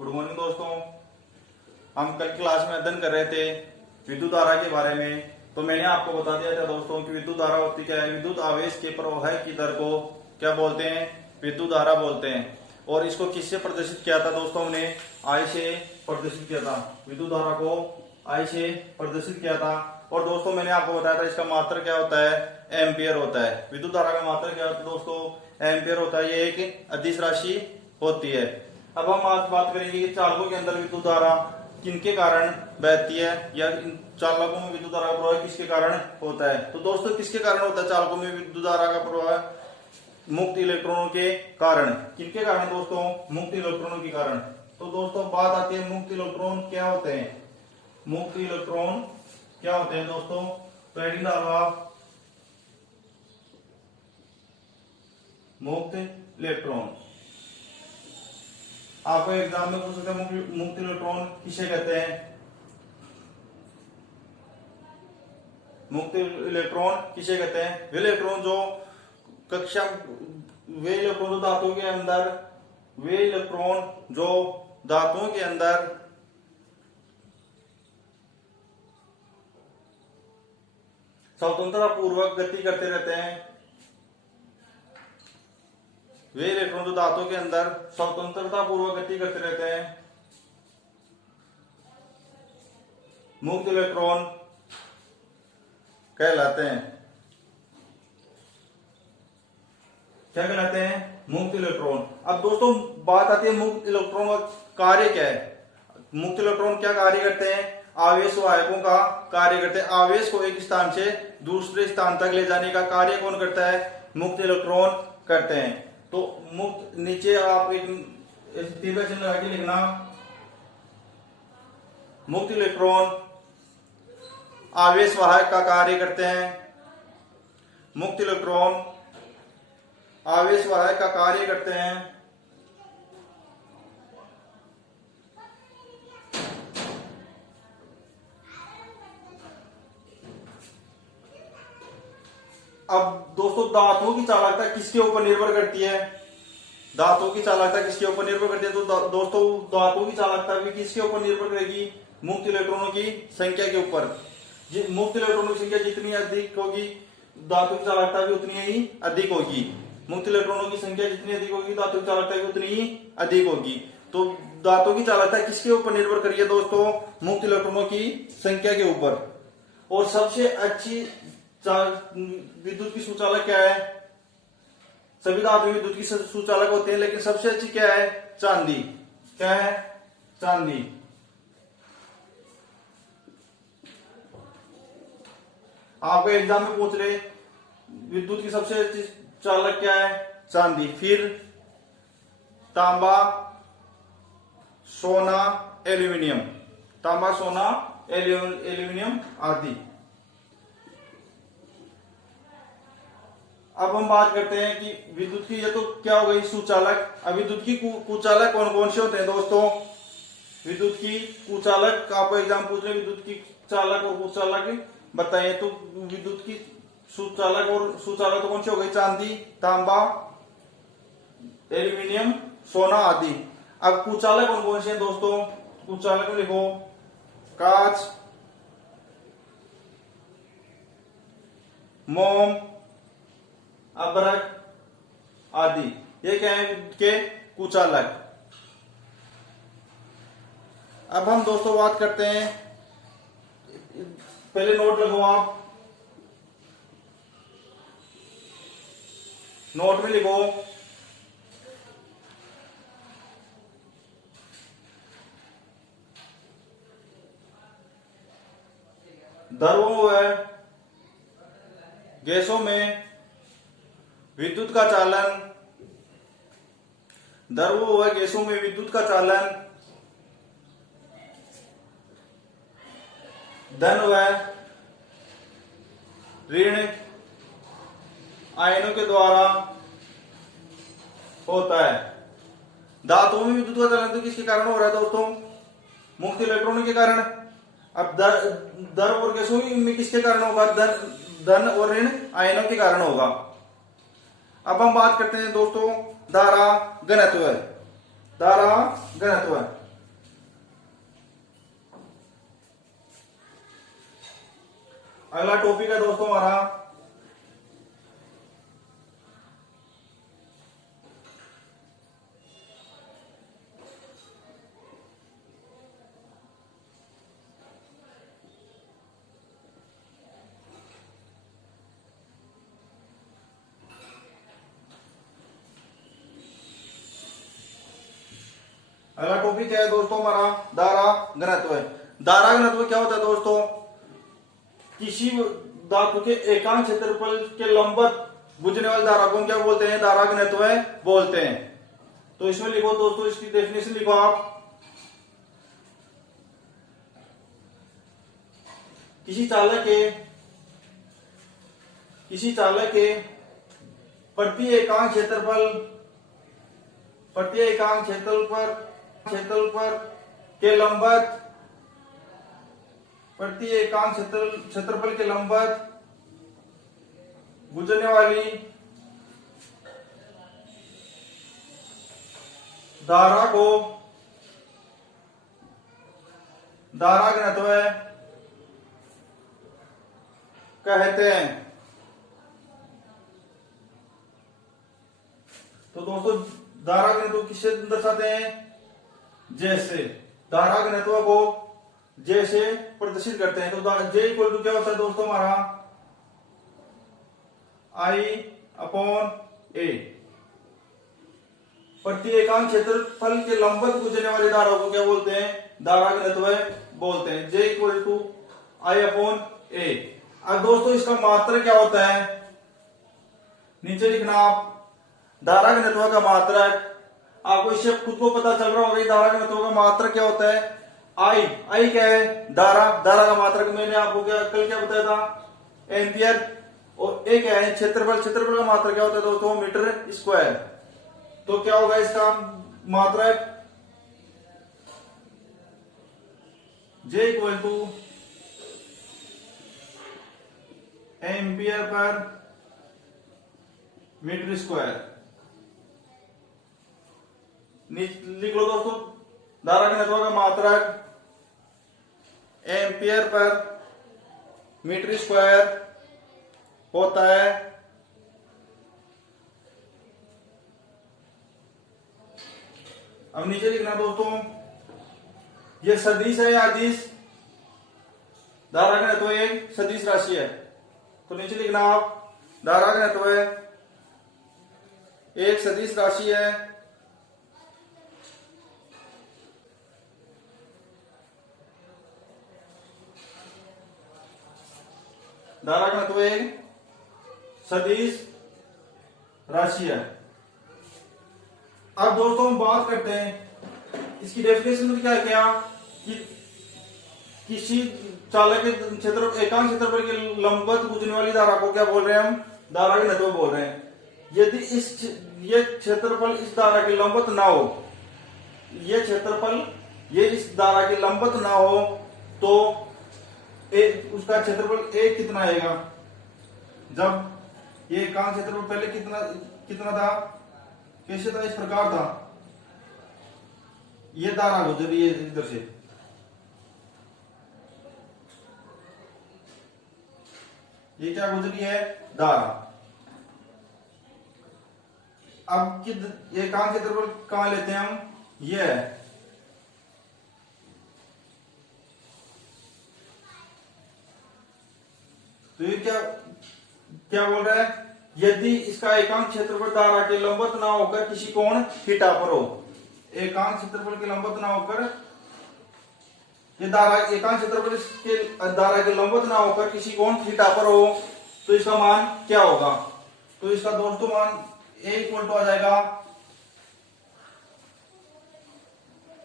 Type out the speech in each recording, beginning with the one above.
Good morning दोस्तों। हम कल क्लास में अध्ययन कर रहे थे विद्युत धारा के बारे में। तो मैंने आपको बता दिया था दोस्तों कि विद्युत धारा होती क्या है। विद्युत आवेश के प्रवाह की दर को क्या बोलते हैं? विद्युत धारा बोलते हैं। और इसको किससे प्रदर्शित किया था दोस्तों? हमने आई से प्रदर्शित किया था। विद्युत धारा को आई से प्रदर्शित किया था। और दोस्तों मैंने आपको बताया था इसका मात्रक क्या होता है? एम्पियर होता है। विद्युत धारा का मात्रक क्या होता है दोस्तों? एम्पियर होता है। ये एक अदिश राशि होती है। अब हम आज बात करेंगे कि चालकों के अंदर विद्युत धारा किनके कारण बहती है, या चालकों में विद्युत धारा का प्रवाह किसके कारण होता है। तो दोस्तों किसके कारण होता है चालकों में विद्युत धारा का प्रवाह? मुक्त इलेक्ट्रॉनों के कारण। किनके कारण दोस्तों? मुक्त इलेक्ट्रॉनों के कारण। तो दोस्तों बात आती है मुक्त इलेक्ट्रॉन क्या होते हैं। मुक्त इलेक्ट्रॉन क्या होते हैं दोस्तों? तो हेडिंग डालूंगा मुक्त इलेक्ट्रॉन। आपको एग्जाम में पूछ सकते हैं मुक्त इलेक्ट्रॉन किसे कहते हैं? मुक्त इलेक्ट्रॉन किसे कहते हैं? वे इलेक्ट्रॉन जो कक्षा वे इलेक्ट्रॉन जो धातुओं के अंदर वे इलेक्ट्रॉन जो धातुओं के अंदर स्वतंत्रता पूर्वक गति करते रहते हैं। वे इलेक्ट्रॉन जो धातुओं के अंदर स्वतंत्रता पूर्वक गति करते रहते हैं, मुक्त इलेक्ट्रॉन कहलाते हैं। क्या कहलाते हैं? मुक्त इलेक्ट्रॉन। अब दोस्तों बात आती है मुक्त इलेक्ट्रॉन का कार्य क्या है। मुक्त इलेक्ट्रॉन क्या कार्य करते हैं? आवेश वाहकों का कार्य करते हैं। आवेश को एक स्थान से दूसरे स्थान तक ले जाने का कार्य कौन करता है? मुक्त इलेक्ट्रॉन करते हैं। तो मुक्त नीचे आप एक तीव्र चिन्ह लगा के लिखना, मुक्त इलेक्ट्रॉन आवेश वाहक का कार्य करते हैं। मुक्त इलेक्ट्रॉन आवेश वाहक का कार्य करते हैं। अब दोस्तों धातुओं की चालकता किसके ऊपर निर्भर करती है? धातुओं की चालकता किसके ऊपर निर्भर करती है? तो दोस्तों धातुओं की चालकता भी किसके ऊपर निर्भर करेगी? मुक्त इलेक्ट्रॉनों की संख्या के ऊपर। मुक्त इलेक्ट्रॉनों की संख्या जितनी अधिक होगी धातु की चालकता भी उतनी ही अधिक होगी। मुक्त इलेक्ट्रॉनों की संख्या जितनी अधिक होगी धातु की चालकता भी उतनी ही अधिक होगी। तो धातु की चालकता किसके ऊपर निर्भर करिए दोस्तों? मुक्त इलेक्ट्रॉनों की संख्या के ऊपर। और सबसे अच्छी विद्युत की सुचालक क्या है? सभी धातु विद्युत की सुचालक होते हैं, लेकिन सबसे अच्छी क्या है? चांदी। क्या है? चांदी। आपको एग्जाम में पूछ रहे विद्युत की सबसे अच्छी चालक क्या है? चांदी। फिर तांबा, सोना, एल्यूमिनियम। तांबा, सोना, एल्यूमिनियम आदि। अब हम बात करते हैं कि विद्युत की, ये तो क्या हो गई सुचालक। अब विद्युत की कुचालक कौन कौन से होते हैं दोस्तों? विद्युत की कुचालक आपको एग्जाम पूछ रहे विद्युत की चालक और कुचालक बताइए। तो विद्युत की सुचालक और सुचालक तो कौन से हो गई? चांदी, तांबा, एल्यूमिनियम, सोना आदि। अब कुचालक कौन कौन से हैं दोस्तों? कुचालक में लिखो कांच, मोम, अभ्रक आदि। ये क्या है के कुचालक। अब हम दोस्तों बात करते हैं, पहले नोट लगो आप। नोट में लिखो द्रवों व गैसों में विद्युत का चालन। द्रवों व गैसों में विद्युत का चालन धन व ऋण आयनों के द्वारा होता है। धातुओं में विद्युत का चालन तो किसके कारण हो रहा है दोस्तों? मुक्त इलेक्ट्रॉनों के कारण। अब दर और गैसों में किसके कारण होगा? धन और ऋण आयनों के कारण होगा। अब हम बात करते हैं दोस्तों धारा घनत्व। धारा घनत्व अगला टॉपिक है दोस्तों हमारा अगला टॉपिक है दोस्तों हमारा धारा घनत्व है। धारा घनत्व क्या होता है दोस्तों? किसी धातु के एकांक क्षेत्रफल के लंबवत बुझने वाली धारा को हम क्या बोलते हैं? धारा घनत्व बोलते हैं। तो इसमें लिखो दोस्तों, इसकी डेफिनेशन लिखो आप। किसी चालक के प्रति एकांक क्षेत्रफल के लंबवत गुजरने वाली धारा को धारा घनत्व कहते हैं। तो दोस्तों धारा घनत्व किससे दर्शाते हैं? जैसे धारा घनत्व को जैसे प्रदर्शित करते हैं। तो जे इक्वल टू क्या होता है दोस्तों हमारा? I/A। प्रति एकांक क्षेत्रफल के लंबवत गुजरने वाली धारा को क्या बोलते हैं? धारा घनत्व बोलते हैं। J equal to I/A। अब दोस्तों इसका मात्रक क्या होता है? नीचे लिखना आप। धारा घनत्व का मात्रक, आपको इससे खुद को पता चल रहा होगा धारा घनत्व का मात्रक क्या होता है? I क्या है? धारा का मात्रक मैंने आपको कल क्या बताया था? एम्पियर। और A क्या है? क्षेत्रफल का मात्रक क्या होता है दोस्तों? Metre square. तो क्या होगा इसका मात्रक? J इक्वल टू एम्पियर पर मीटर स्क्वायर। लिख लो दोस्तों, धारा घनत्व का मात्रक एम्पियर पर मीटर स्क्वायर होता है। अब नीचे लिखना दोस्तों, ये सदिश है या अदिश? धारा घनत्व एक सदिश राशि है। तो नीचे लिखना आप, धारा घनत्व एक सदिश राशि है। धारा घनत्व एक सदिश राशि है। अब दोस्तों हम बात करते हैं इसकी डेफिनेशन में क्या कि किसी चालक के एकांक क्षेत्रफल के लंबवत गुजरने वाली धारा को क्या बोल रहे हैं? हम धारा घनत्व बोल रहे हैं। यदि ये क्षेत्रफल इस धारा के लंबवत ना हो, ये क्षेत्रफल ये इस धारा के लंबवत ना हो, तो उसका क्षेत्रफल एक कितना आएगा? जब ये एकांक क्षेत्रफल पहले कितना था? कैसे था? इस प्रकार था। ये धारा गुजरी है इधर से, ये क्या गुजरी है? धारा। अब ये एकांक क्षेत्रफल कहां लेते हैं हम? ये है। तो ये क्या बोल रहा है? यदि इसका एकांक क्षेत्रफल धारा के लंबवत ना होकर किसी कोण थीटा पर हो, एकांक क्षेत्रफल के लंबवत ना होकर, ये धारा एकांक क्षेत्रफल के धारा के लंबवत ना होकर किसी कोण थीटा पर हो, तो इसका मान क्या होगा? तो इसका दोस्तों मान A इक्वल टू आ जाएगा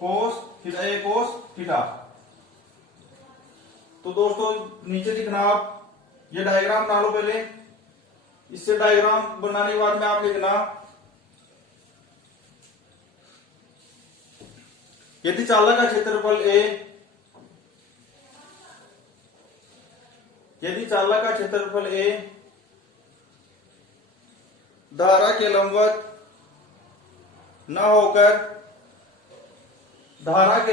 cos theta, A cos theta. तो दोस्तों नीचे लिखना आप, ये डायग्राम बना लो पहले। इससे डायग्राम बनाने के बाद में आप लिखना, यदि चालक का क्षेत्रफल A, यदि चालक का क्षेत्रफल A धारा के लंबवत न होकर धारा के